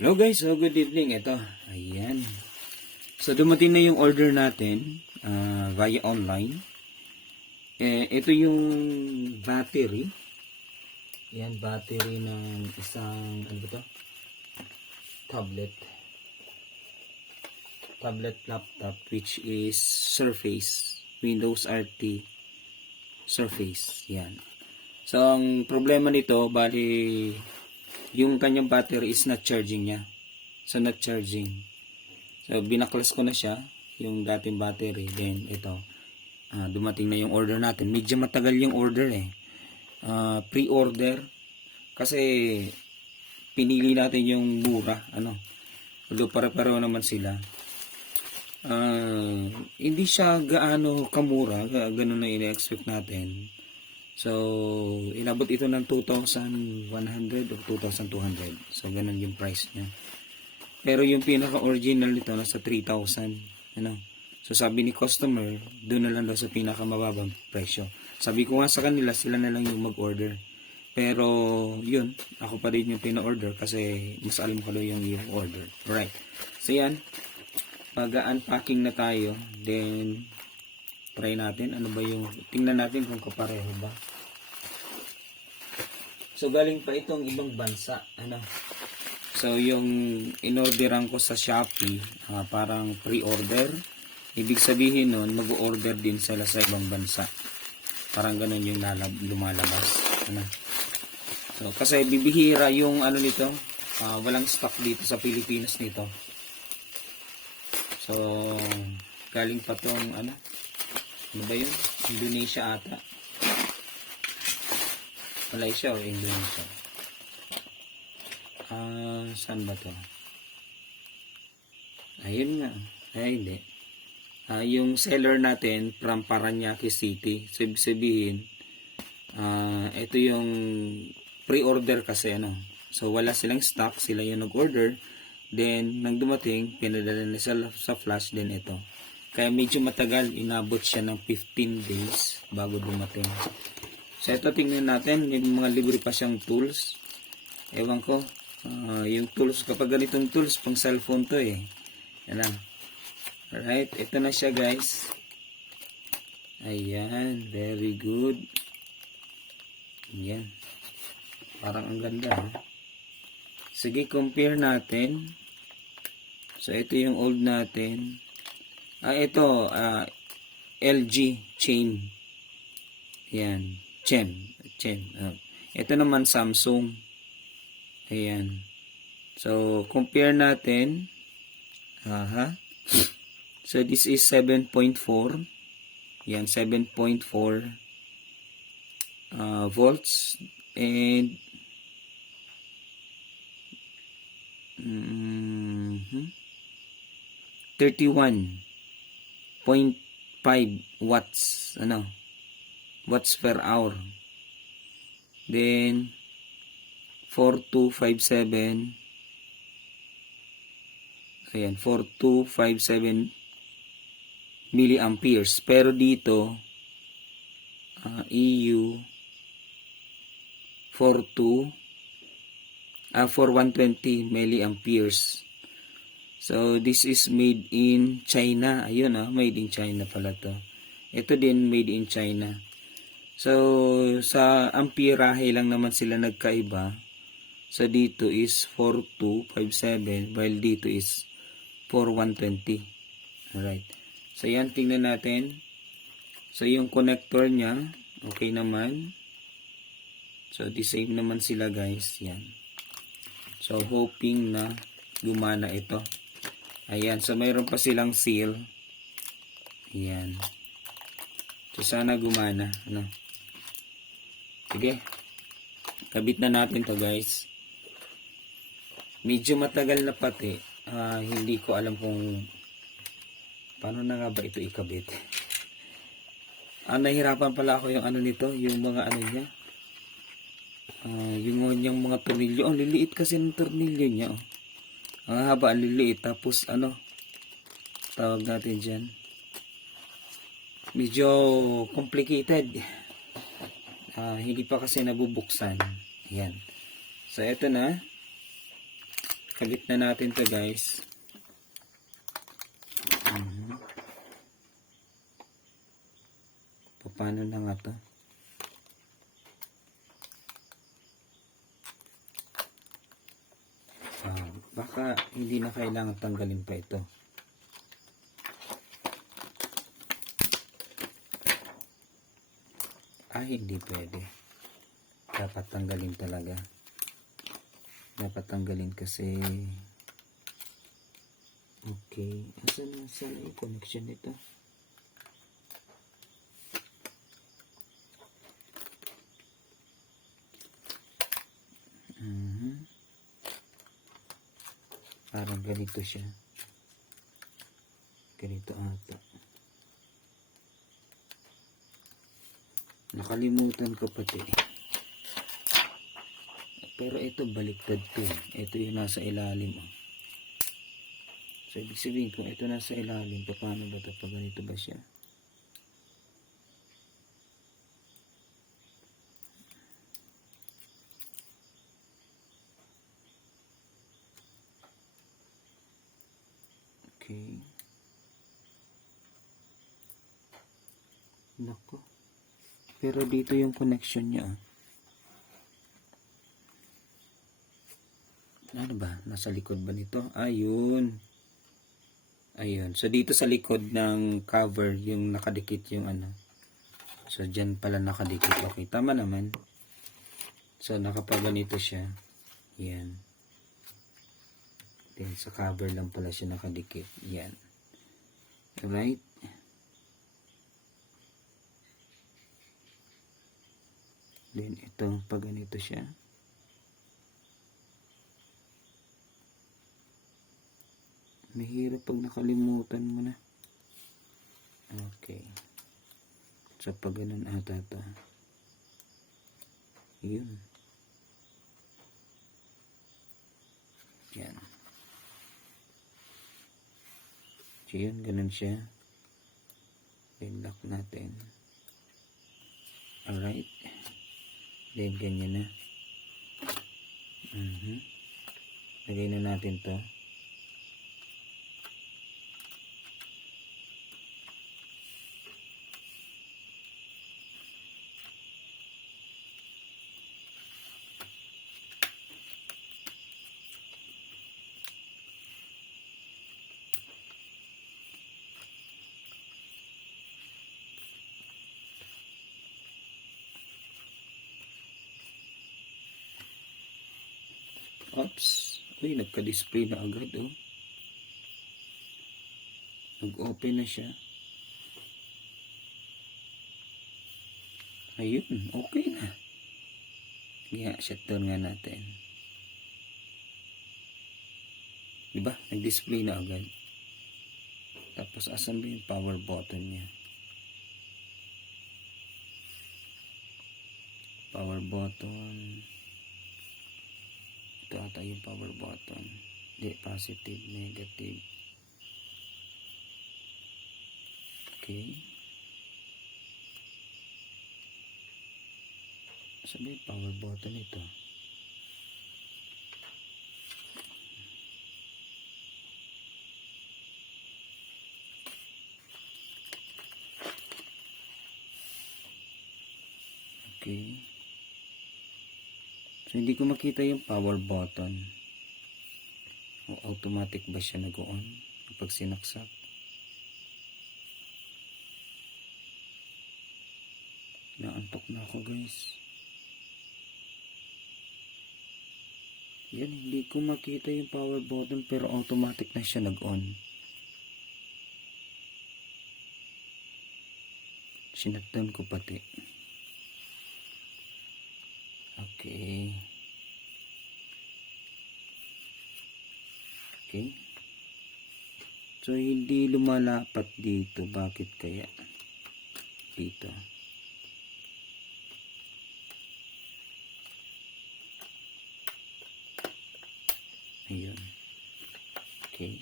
Hello guys, so good evening. Ito, ayan. So dumating na yung order natin via online. Ito yung battery. Ayan, battery ng isang, ano ba to? Tablet laptop which is Surface. Windows RT Surface. Yan. So ang problema nito, bali yung kanyang battery is not charging niya. So not charging. So binaklas ko na siya, yung dating battery. Then ito, dumating na yung order natin. Medyo matagal yung order pre-order. Kasi pinili natin yung mura. Although pare-pareho naman sila. Hindi siya gaano kamura. Ganun na ina-expect natin. So, inabot ito ng 2,100 o 2,200. So, ganun yung price niya. Pero yung pinaka-original nito, nasa 3,000. So, sabi ni customer, doon na lang daw sa pinaka-mababang presyo. Sabi ko nga sa kanila, sila na lang yung mag-order. Pero, yun, ako pa rin yung pina-order kasi mas alam ko daw yung order. Alright. So, yan. Pag-unpacking na tayo, then try natin ano ba yung tingnan natin kung kapareho ba. So galing pa itong ibang bansa, So yung inorderan ko sa Shopee, parang pre-order. Ibig sabihin nun, mag-order din sila sa ibang bansa. Parang ganun yung lumalabas, So kasi bibihira yung nito, walang stock dito sa Pilipinas nito. So galing pa tong ano ba yun? Indonesia ata. Malaysia o Indonesia? Saan ba to? Ayun nga. Ay, hindi. Yung seller natin from Paranaque City. So, ibig sabihin, ito yung pre-order kasi, So, wala silang stock. Sila yung nag-order. Then, nang dumating, pinadala na sa flash din ito. Kaya medyo matagal, inabot siya ng 15 days bago dumating. So ito tingnan natin, may mga libre pa siyang tools. Ewan ko, yung tools, kapag ganitong tools, pang cellphone to Yan lang. Alright, ito na siya guys. Ayan, very good. Ayan. Parang ang ganda. Sige, compare natin. So ito yung old natin. Ito, LG chain. Ayan, chain. Ito naman Samsung. Ayan. So, compare natin. So, this is 7.4. Ayan, 7.4 volts. And 31.5 watts watts per hour. Then 4257, ayan, 4257 milliamperes. Pero dito EU 4120 milliamperes. So, this is made in China. Ayun, made in China pala to. Ito din made in China. So, sa amperahe lang naman sila nagkaiba. So, dito is 4257 while dito is 4120. Alright. So, yan, tingnan natin. So, yung connector niya, okay naman. So, the same naman sila guys. Yan. So, hoping na gumana ito. Ayan, so mayroon pa silang seal. Ayan. So sana gumana, Sige. Kabit na natin to guys. Medyo matagal na pati. Hindi ko alam kung paano na nga ba ito ikabit. Nahirapan pala ako yung nito, yung mga niya. Yung mga tornilyo. Liliit kasi ng tornilyo niya, Ang haba, ang liliit. Tapos, tawag natin dyan. Medyo complicated. Hindi pa kasi nabubuksan. Ayan. So, ito na. Kabit na natin to guys. Paano na nga to? Baka hindi na kailangan tanggalin pa ito. Hindi pwede. Dapat tanggalin talaga. Dapat tanggalin kasi okay. Asan na yung connection nito? Parang ganito siya. Ganito ata. Nakalimutan ko pati. Pero ito baliktad to. Ito yung nasa ilalim. So ibig sabihin kung ito nasa ilalim, paano ba ito? Pag ganito ba siya? Okay. Nako. Pero dito yung connection niya. Ano ba? Nasa likod ba nito? Ayun. Ayun. So dito sa likod ng cover yung nakadikit yung ano. So dyan pala nakadikit. Okay. Tama naman. So nakapaganito siya. Yan. Then sa cover lang pala siya nakadikit. Yan. Alright. Then ito pag ganito siya. Mahirap pag nakalimutan mo na. Okay. So pag ganun ata ito. Yun. Yan. So yun, ganun siya. Then lock natin. Alright. Then ganyan na. Lagay na natin to. Oops. Uy, nagka-display na agad, oh. Nag-open na siya. Ayun, okay na. Kaya, shutdown nga natin. Diba? Nag-display na agad. Tapos, asan ba yung power button niya? Power button. Ito ata yung power button. Hindi, positive, negative. Okay. Sabi yung power button ito. Okay. So, hindi ko makita yung power button. O automatic ba siya nag-on kapag sinaksak? Naantok na ako, guys. Yan, hindi ko makita yung power button pero automatic na siya nag-on. Sinaktan ko pati. Okay. Okay. So, hindi lumalapat dito. Bakit kaya? Dito. Ayun. Okay.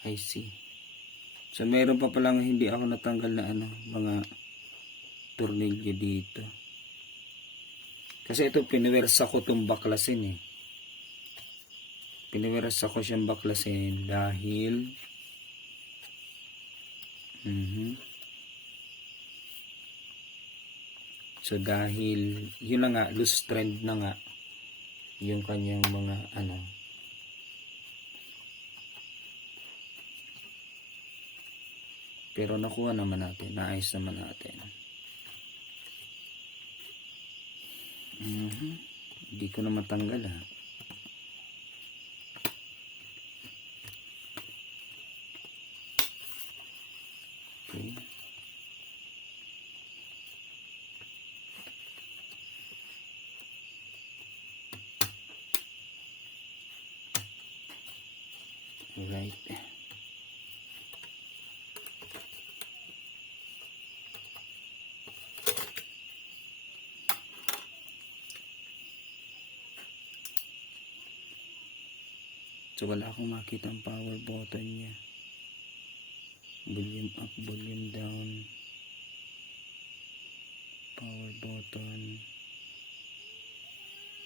I see. So meron pa palang hindi ako natanggal na mga tornilyo dito. Kasi ito piniwersa ko itong baklasin eh. Piniwersa ko siyang baklasin dahil so dahil yun na nga, loose trend na nga yung kanyang mga pero nakuha naman natin, naayos naman natin. Hindi ko na matanggal ha. Okay. Alright. So wala akong makita ang power button niya. Volume up, volume down. Power button.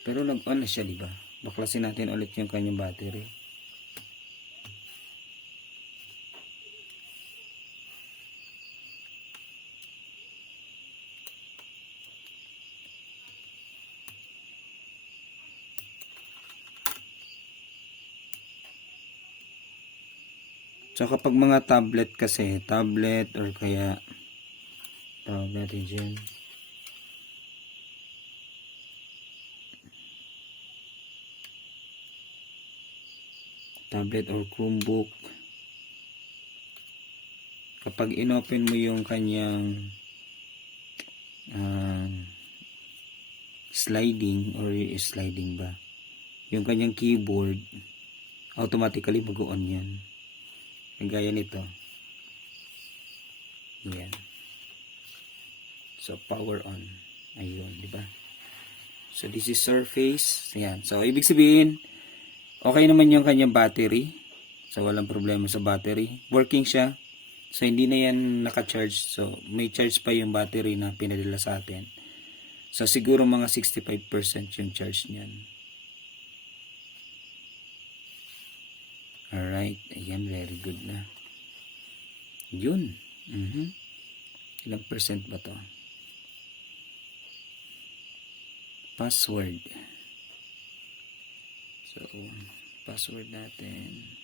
Pero nag-on na siya, di ba? Baklasin natin ulit yung kanyang battery. So kapag mga tablet kasi, tablet or kaya tawag natin dyan, tablet or Chromebook, kapag inopen mo yung kanyang sliding or sliding ba, yung kanyang keyboard, automatically mag-on yan. Gaya nito. Yan. So power on. Ayun, di ba? So this is surface. Yan. So ibig sabihin, okay naman yung kanyang battery. So walang problema sa battery. Working siya. So hindi na yan naka-charge. So may charge pa yung battery na pinadala sa atin. So siguro mga 65% yung charge niyan. Alright, ayan, very good na. Yun. Ilang percent ba to? Password. So, password natin.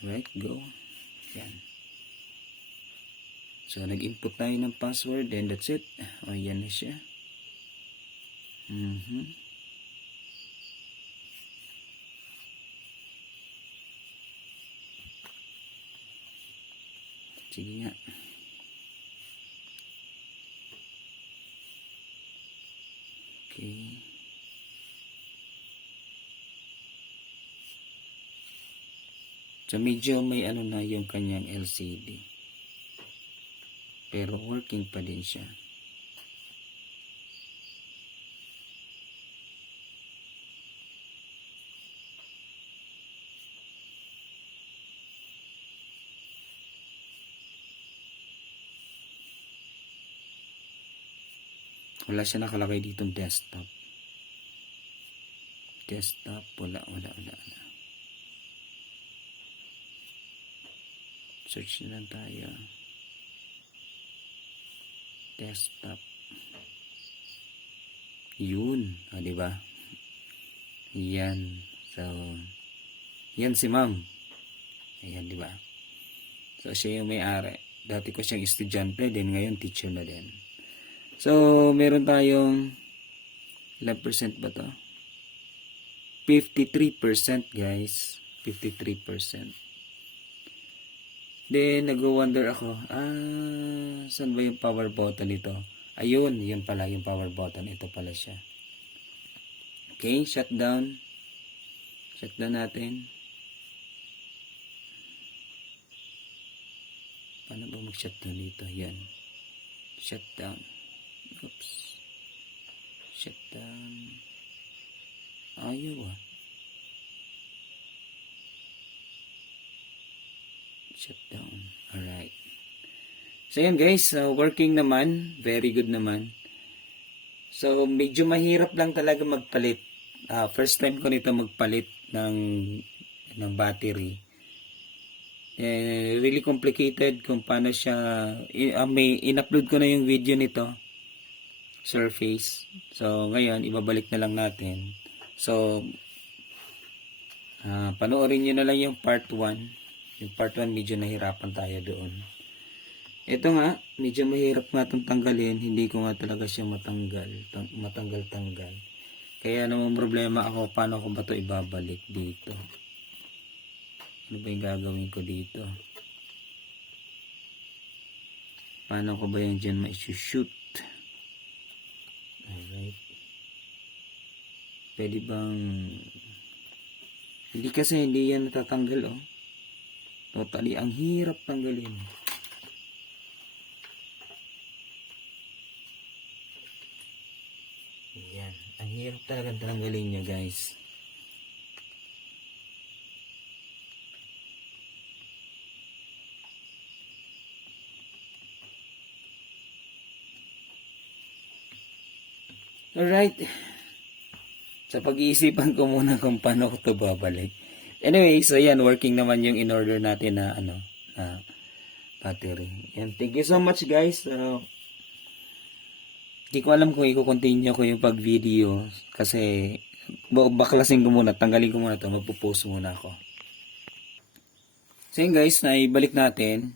Right, go. Yan. So, nag-input tayo ng password, then that's it. O, yan na siya. Sige nga. Okay. So, medyo may na yung kanyang LCD. Pero working pa din siya. Wala siya nakalagay ditong desktop. Desktop, wala. Search na lang tayo. Desktop. Yun. O, diba? Yan. So, yan si ma'am. Ayan, diba? So, siya yung may-ari. Dati ko siyang estudyante, din ngayon teacher na din. So, meron tayong ilang percent ba to? 53% guys. 53%. Then, nag-wonder ako, saan ba yung power button nito? Ayun, yun pala yung power button. Ito pala siya. Okay, shutdown. Shutdown natin. Paano ba mag-shutdown dito? Yan. Shutdown. Oops. Shutdown. Ayaw Shutdown. Alright. So yan guys, working naman. Very good naman. So medyo mahirap lang talaga magpalit. First time ko nito magpalit ng battery. Really complicated kung paano siya in-upload ko na yung video nito. Surface. So ngayon ibabalik na lang natin. So panoorin nyo na lang yung part 1. Yung part 1 medyo nahirapan tayo doon. Ito nga, medyo mahirap nga itong tanggalin. Hindi ko nga talaga siya matanggal-tanggal. Kaya naman problema ako, paano ko ba ito ibabalik dito? Ano ba yung gagawin ko dito? Paano ko ba yan dyan ma-shoot? Alright. Pwede bang... Hindi kasi hindi yan natatanggal, oh. Totally, ang hirap tanggalin. Yan. Ang hirap talaga tanggalin nyo, guys. Alright. Sa pag-iisipan ko muna kung paano ko ito babalik. Anyway, so yan, working naman yung in-order natin na battery. Yan, thank you so much guys. Hindi ko alam kung i-continue ko yung pag-video kasi baklasin ko muna, tanggalin ko muna ito, magpo-post muna ako. So yun guys, naibalik natin.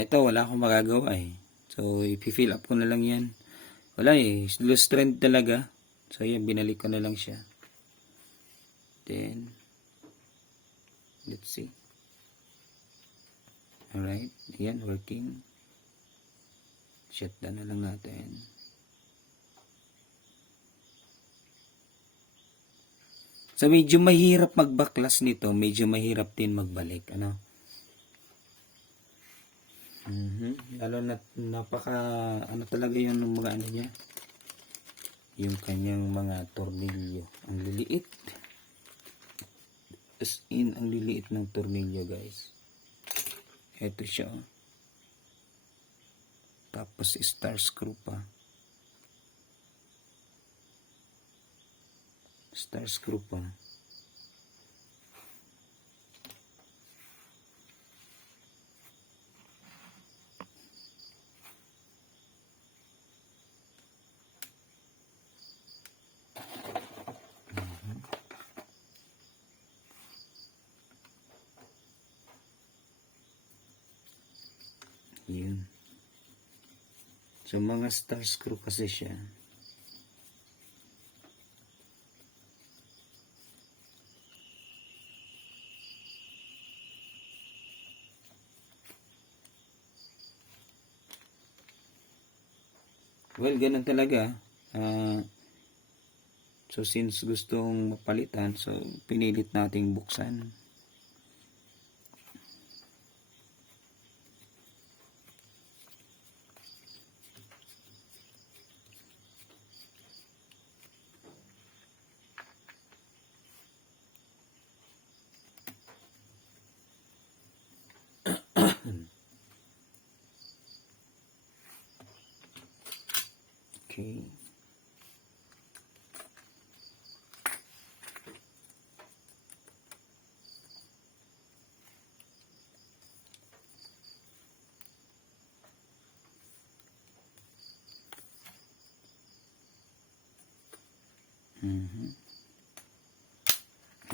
Ito, wala akong magagawa eh. So, i-fill up ko na lang yan. Wala eh, loose trend talaga. So yan, binalik ko na lang siya. Then, let's see. Alright, yan, working. Shutdown na lang natin. So, medyo mahirap magbaklas nito. Medyo mahirap din magbalik. Ano? Lalo na napaka, ano talaga yung mga ano niya. Yung kanyang mga tornilyo. Ang liliit. As in, ang liliit ng tornilyo, guys. Ito siya. Tapos, star screw pa. Star screw pa. Yun. So, mga star screw kasi siya. Well, ganun talaga. So, since gustong mapalitan, so, pinilit nating buksan. Okay.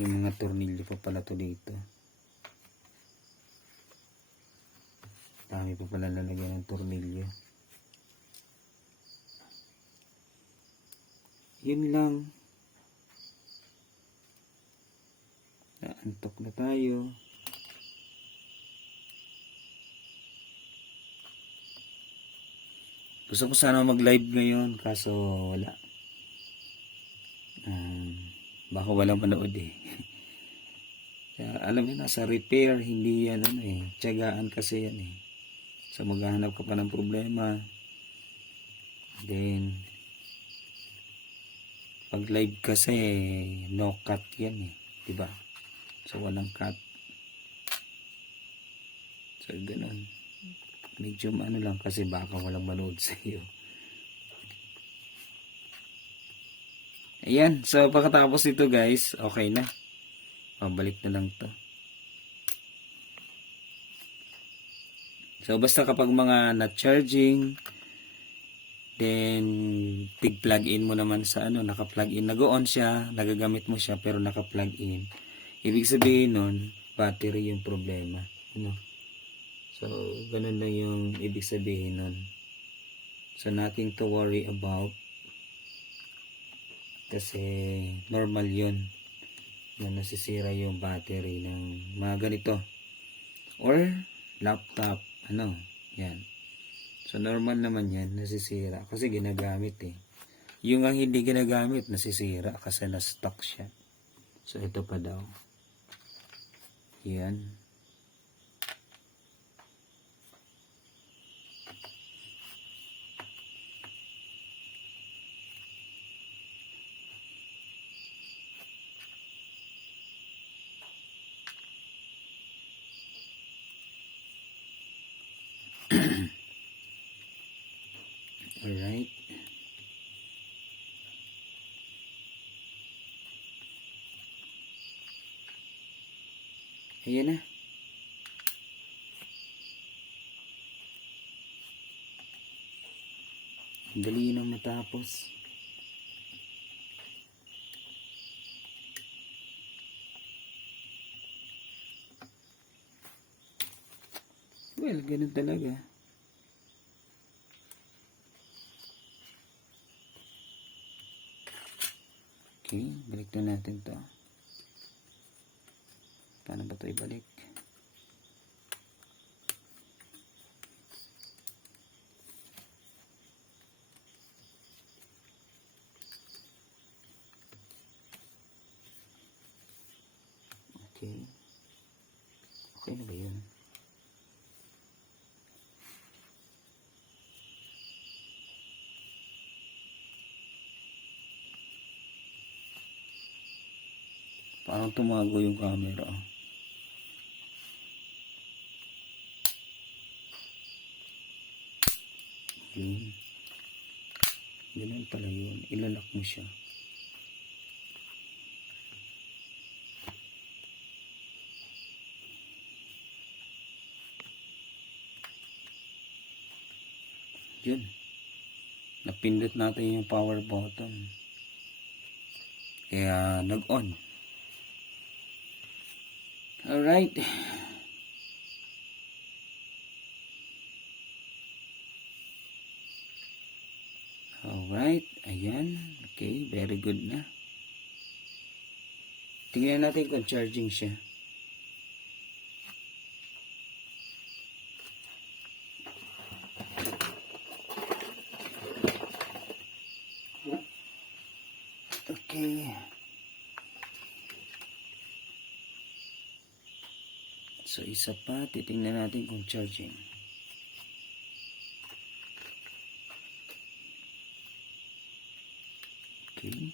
Yung mga tornilyo pa pala to dito. Dami pa pala lalagyan ng tornilyo. Yun lang. Naantok na tayo. Gusto ko sana mag-live ngayon kaso wala. Baka walang manood eh. Kaya, alam mo, nasa repair, hindi yan ano eh. Tiyagaan kasi yan eh. So maghahanap ka pa ng problema. Then, pag live kasi, no cut yan eh. Diba? So walang cut. So ganun. Medyo ano lang kasi baka walang manood sa iyo. Ayan, so pagkatapos ito guys, okay na. Pabalik na lang to. So basta kapag mga not charging, then tig-plug in mo naman sa ano, naka-plug in, nag-on siya, nagagamit mo siya pero naka-plug in. Ibig sabihin nun, battery yung problema. Ano? So ganun lang yung ibig sabihin nun. So nothing to worry about. Kasi normal yun na nasisira yung battery ng mga ganito or laptop, ano, yan. So normal naman yan, nasisira kasi ginagamit eh. Yung ang hindi ginagamit, nasisira kasi na-stock siya. So ito pa daw, yan. Alright. Ayan na. Dali nang matapos. Well, ganun talaga. Okay, balik na natin to. Paano ba ito ibalik? Okay. Okay na ba yun? Parang tumago yung camera. Okay. Ganun pala yun. Ilalak mo siya. Yun. Napindot natin yung power button. Kaya nag-on. Alright. Alright. Ayan. Okay. Very good na. Tingnan natin kung charging siya. Okay. So, isa pa. Titingnan natin kung charging. Okay.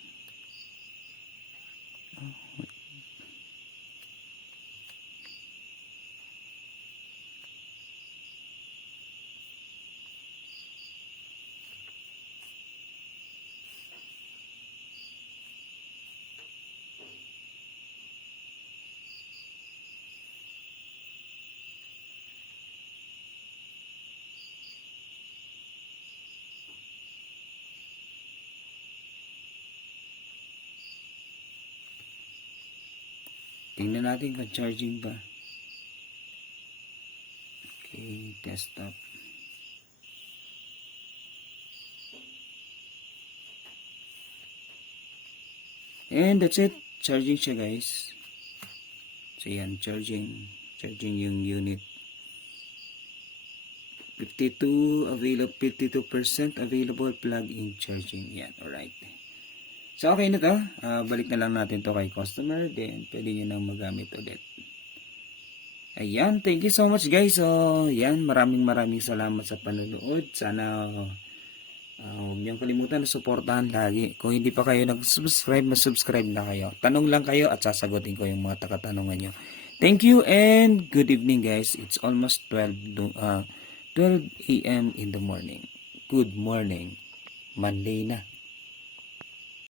Tingnan natin kung charging ba. Okay, test up. And that's it. Charging siya guys. So yan, charging yung unit. 52% available plug-in charging. Yan, alright. So, okay na to. Balik na lang natin to kay customer. Then, pwede nyo nang magamit ulit. Ayan, thank you so much guys. So, yan, maraming salamat sa panonood. Sana huwag niyong kalimutan na suportahan lagi. Kung hindi pa kayo nag-subscribe, mag-subscribe na kayo. Tanong lang kayo at sasagutin ko yung mga katanungan nyo. Thank you and good evening guys. It's almost 12 a.m. in the morning. Good morning. Monday na.